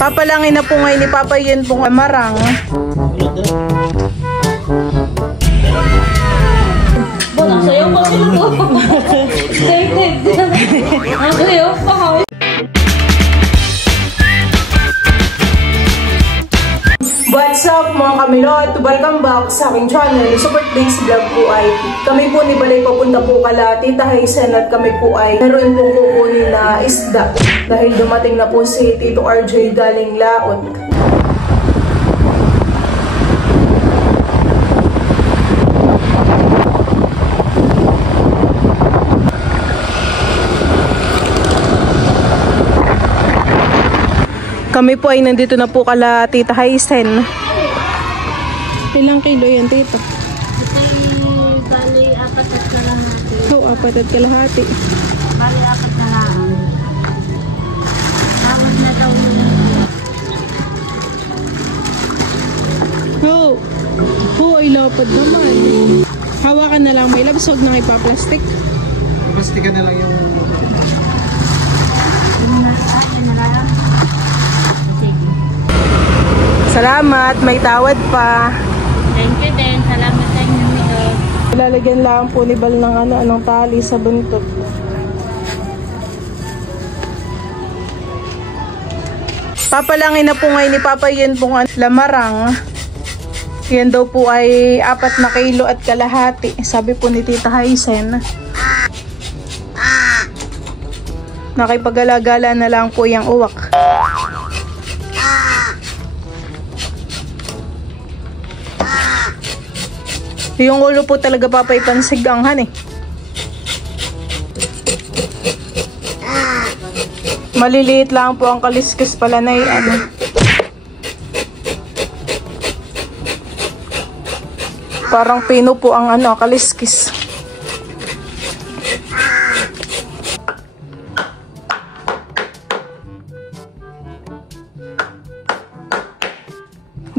Papalangin na po ngayon ni Papa yun pong amarang. Sayaw pa sila po. Sayaw pa ako. What's up mga kamilot? Welcome back sa aking channel. Support Days Vlog po ay kami po ni Balay papunta po kala Tita Hazen at kami po ay naroon pong kukunin na isda dahil dumating na po si Tito RJ galing Laot. Kami po ay nandito na po kala Tita Hazen. Ilang kilo yan, Tita? Bali, 4 at kalahati. Oo, 4 at kalahati. Bali, 4 na lang. Tawad na daw nila. Oo. Oo, ay lapad naman. Hawakan na lang may labs, huwag nang ipaplastic. Plastikan na lang yung... Salamat, may tawad pa. Thank you din. Salamat sa inyo, Milo. Lalagyan lang po ni Bal ng anong tali sa buntot. Papalangin na po ngayon ni Papa yun pong lamarang. Yan daw po ay 4 na kilo at kalahati. Sabi po ni Tita Hazen. Nakipag-alagala na lang po yung uwak. Yung ulo po talaga papay pansiganghan eh. Maliliit lang po ang kaliskis pala na ano. Parang pino po ang ano, kaliskis.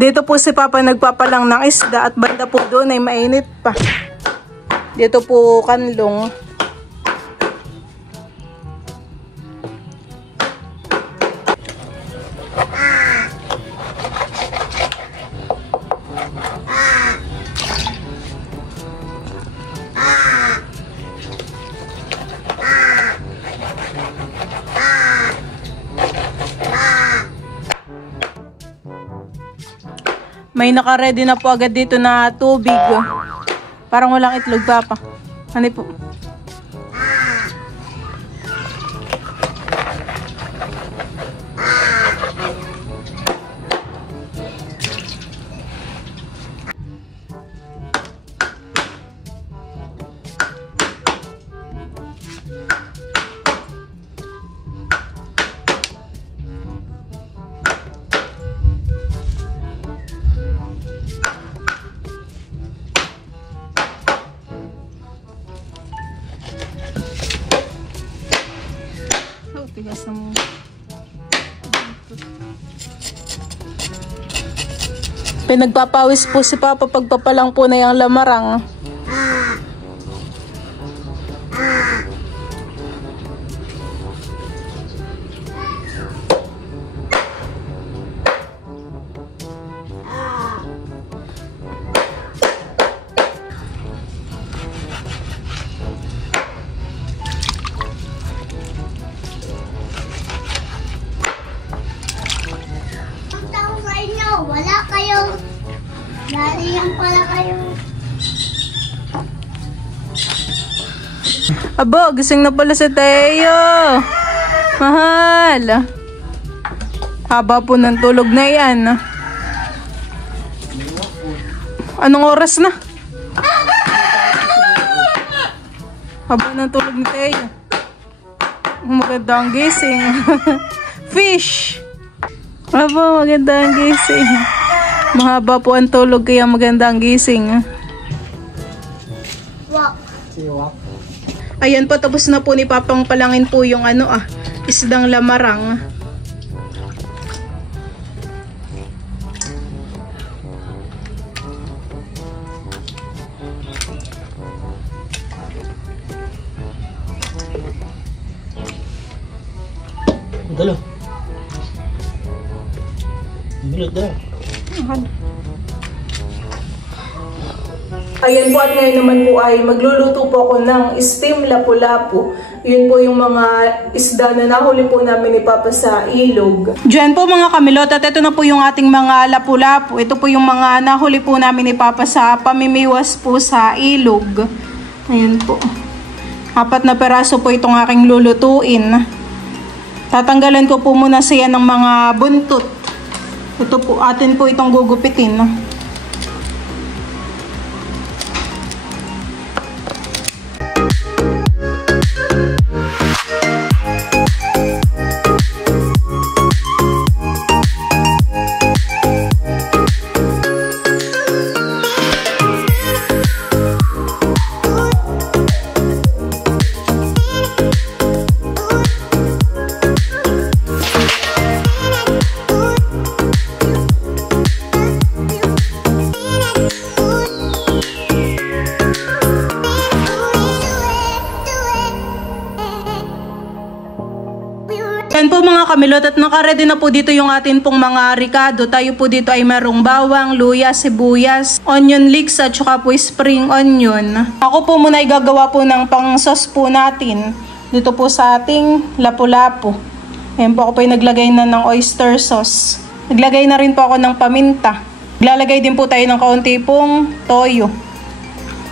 Dito po si Papa nagpapalang ng isda at banda po doon ay mainit pa. Dito po kanlong. May naka-ready na po agad dito na tubig. Parang walang itlog, Papa. Ano po? Tigas na mo. Pinagpapawis po si Papa pagpapalang po na yung lamarang. Wala kayo. Lalihan pala kayo. Abo, gising na pala si Teo. Mahal. Haba po ng tulog na yan. Anong oras na? Haba ng tulog ni Teo. Magandang gising. Fish. Aba, magandang gising. Mahaba po ang tulog kaya magandang gising. Siwak. Ayan po, tapos na po ni Papang palangin po yung ano isdang lamarang. Dalo. Bulot daw. Ayan po, at ngayon naman po ay magluluto po ako ng steam lapu-lapu. Yun po yung mga isda na nahuli po namin ni Papa sa ilog. Diyan po mga kamilot, at ito na po yung ating mga lapu-lapu. Ito po yung mga nahuli po namin ni Papa sa pamimiwas po sa ilog. Ayan po. 4 na peraso po itong aking lulutuin. Tatanggalan ko po muna siya ng mga buntot. Ito po, atin po itong gugupitin. Yan po mga kamilot, at nakaredy na po dito yung atin pong mga ricado. Tayo po dito ay merong bawang, luya, sibuyas, onion leeks, at saka po spring onion. Ako po muna ay gagawa po ng pang sauce po natin dito po sa ating lapu-lapu. Ayan po, ako po ay naglagay na ng oyster sauce. Naglagay na rin po ako ng paminta. Naglalagay din po tayo ng kaunti pong toyo.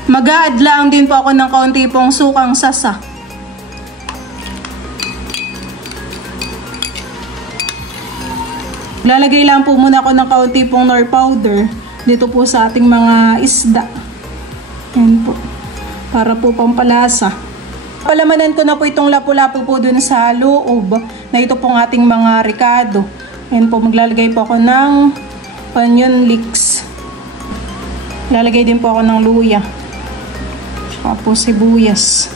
Mag-a-add lang din po ako ng kaunti pong sukang sasa. Lalagay lang po muna ako ng kaunti pong nor powder dito po sa ating mga isda. Ayan po. Para po pampalasa. Palamanan ko na po itong lapu-lapu po dun sa loob na ito pong ating mga ricado. Ayan po, maglalagay po ako ng onion leeks. Lalagay din po ako ng luya. Tsaka po sibuyas.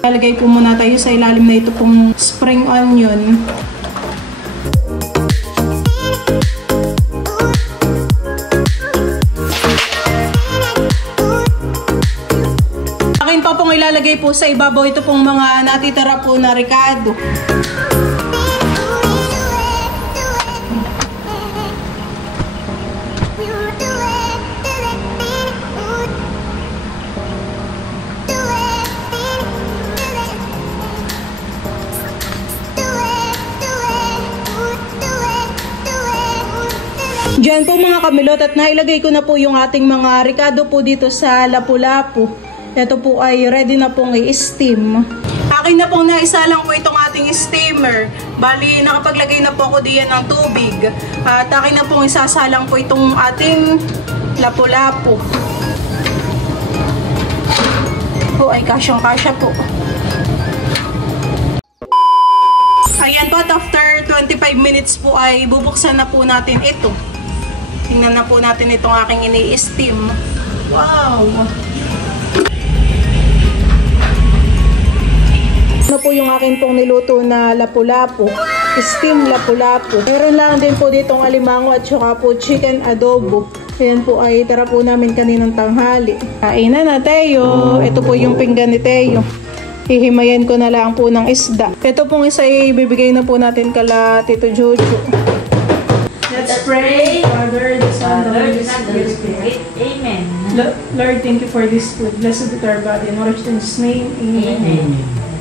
Lalagay po muna tayo sa ilalim na ito pong spring onion. Akin pa pong ilalagay po sa ibabaw ito pong mga natitira po na ricado. Diyan po mga kamilot, at nailagay ko na po yung ating mga ricado po dito sa lapu-lapu. Ito po ay ready na pong i-steam. Akin na pong naisalang po itong ating steamer. Bali, nakapaglagay na po ako diyan ng tubig. At akin na pong isasalang po itong ating lapu-lapu. Po ay kasyang-kasya po. Ayan po, at after 25 minutes po ay bubuksan na po natin ito. Tingnan na po natin itong aking ini-steam. Wow! Ano po yung akin pong niluto na lapu-lapu? Steam lapu-lapu. Meron lang din po ditong alimango at saka po chicken adobo. Ayan po ay tara po namin kaninang tanghali. Kainan na Teo. Ito po yung pinggan ni Teo. Hihimayan ko na lang po ng isda. Ito pong isa ibibigay na po natin kala Tito Jojo. Let's pray. Father, the Son, the Holy Spirit. Amen. Lord, thank you for this food. Blessed be our body. Nourish in His name. Amen.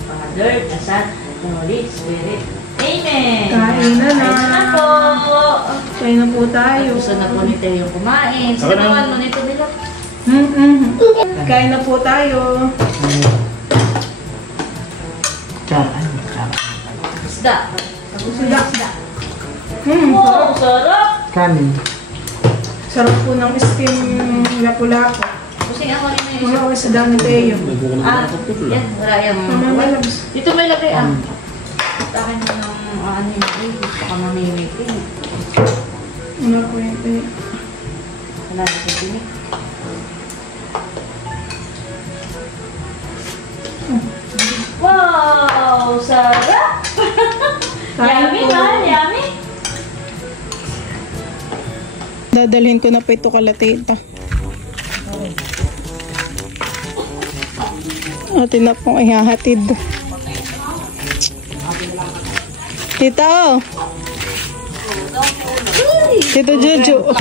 Father, the Son, the Holy Spirit. Amen. Kain na na. Kain na po. Kain na po tayo. Gusto na po nito yung kumain. Sinawan mo nito nila. Kain na po tayo. Isda. Isda. Wow, sarap. Kanin. Sarap po ng steam lapu-lapu. Kusing ako rin yung Mga sa dami Teo. yan. Wala yung... Dito may lagay Akin mo ng ano yung baka mamimitin. Ano po yun? Wala na sa tinik. Wow! Sarap! Yummy man! Yummy! Dadalhin ko na pa ito kala tita. Atin na pong ihahatid. Tita, oh. Tito Jojo.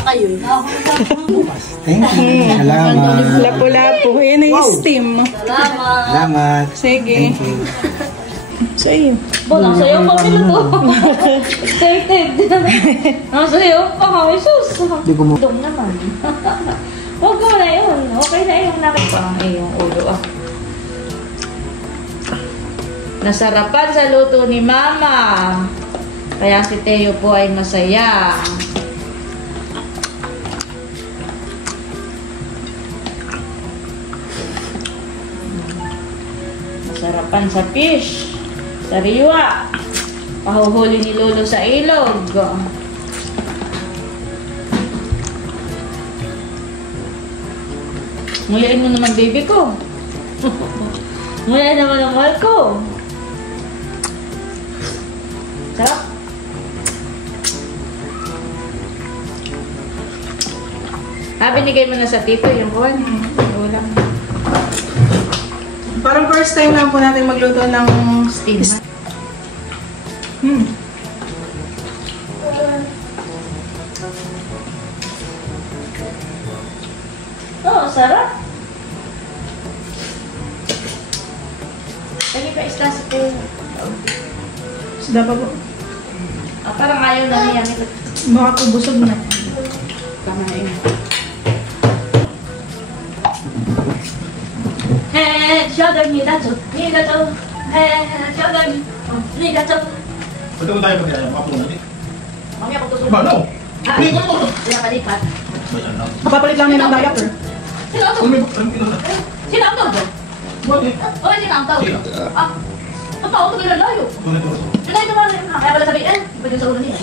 Thank you. Salamat. Lapu-lapu. Yan ang steam. Salamat. Sige. Thank you. Sa iyo. Bo, nasayaw pa sila to. Excited. Nasayaw pa kami, sus. Dom naman. Huwag mo na yun. Okay na yung nakita ang iyong ulo. Nasarapan sa luto ni Mama. Kaya si Teo po ay masaya. Nasarapan sa fish. Sariwa. Pahuhuli ni Lolo sa ilog. Nguyain mo naman baby ko. Nguyain naman ang mahal ko. Sarap. Binigay mo na sa tito yung kuwan. Ulam. Parang first time lang po natin magluto ng Steam. Oh, sarap. Lagi pa isda sa tayo. Isda pa po. Parang ayaw na niya. Baka po busog na. Kamain. Shoulder, ni dato. Ni dato. Shoulder, ni dato. Pwede mo tayo pag-iaya, makapunan natin. Mami ako tutunan. Ba, no? Hindi ko mo. Pinapalipat. Bayan lang. Papalit lang niya ng diaper. Sino ang Kung tawag? may parang pinunod. Sino ang tawag? Bakit? Oh, sino ang tawag? Ang tawag ito nilalayo. Tunay-tunay. Sino ito ba? Kaya pala sabihin, pwede sa ulo niya.